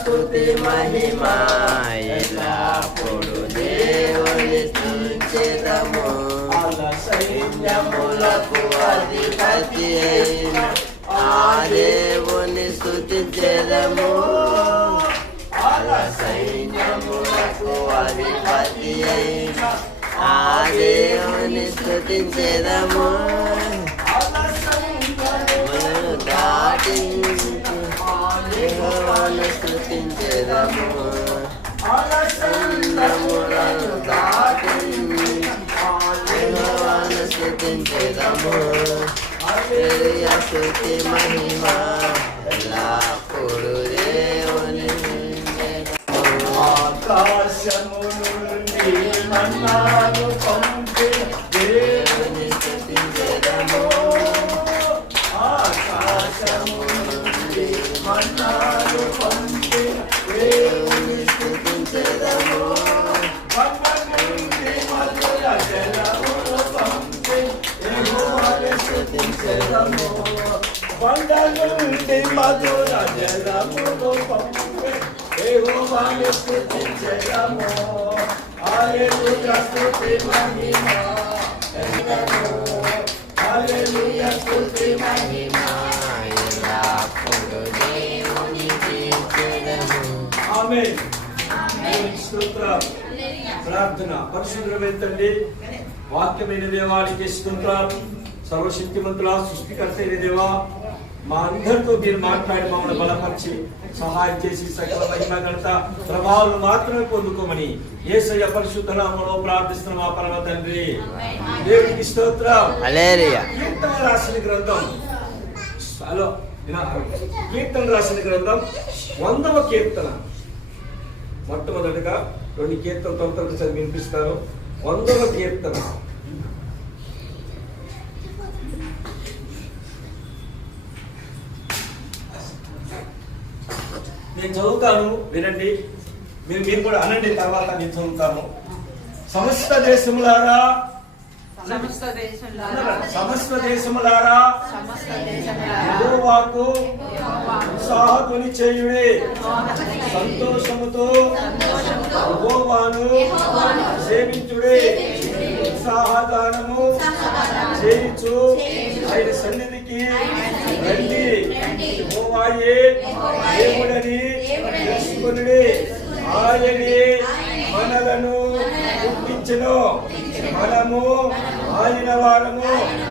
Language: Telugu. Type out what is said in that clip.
స్తుతి మహిమ ఎల్లప్పుడు దేవుని స్తుతించెదము. సైన్యములకు అధిపతి అయిన ఆ దేవుని స్తుతించెదము. సైన్యములకు అధిపతి అయిన ఆ దేవుని స్తుతించెదము. యెహోవాను స్తుతించెదము. సముద్రములను దాటించి యెహోవాను స్తుతించెదము. హల్లెలూయా స్తుతి మహిమ ఎల్లప్పుడు దేవుని ఆకాశము నుండి మన్నాను పంపి దేవుని స్తుతించెదము. ఆకాశము నుండి మన్నాను పంపి దేవుని స్తుతించెదము. పంప నుండి మధుర జలమును పంపి యెహోవాను స్తుతించెదము. పంట నుండి మధుర జలమును పంపి యెహోవాను స్తుతించెదము. హల్లెలూయా స్తుతి మహిమ ఎల్లప్పుడూ. హల్లెలూయా స్తుతి మహిమ ఎల్లప్పుడు దేవుని స్తుతించెదము. ఆమేన్. స్తోత్రం. ప్రార్థన. పరిశుద్ధమైన తండ్రి, వాక్యమైన దేవానికి స్తోత్రం. సర్వశక్తిమంతుల సృష్టికర్త అయిన దేవా, మా అందరితో మీరు మాట్లాడి మమ్మల్ని బలపరిచి సహాయం చేసి సకల మహిమ ఘనత ప్రభావాలు మాత్రమే పొందుకోమని యేసయ్య పరిశుద్ధ నామములో ప్రార్థిస్తున్న మా పరమ తండ్రి. దేవునికి స్తోత్రం. హల్లెలూయా. కీర్తన రాసిన గ్రంథం కీర్తన రాసిన గ్రంథం 100వ కీర్తన. మొట్టమొదటిగా 2 కీర్తన తొందరగా చదివి వినిపిస్తాను. 100వ కీర్తన. నేను చదువుతాను, వినండి. మీరు కూడా అనండి, తర్వాత నేను చదువుతాను. సమస్త దేశములారా యెహోవాకు ఉత్సాహధ్వని చేయుడి. సంతోషముతో యెహోవాను సేవించుడి. ఉత్సాహగానము చేయించు ఆయన సన్నిధికి రండి. యెహోవాయే దేవుడని తెలుసుకొనుడి. ఆయనే మనలను పుట్టించెను, మనము ఆయన వారము.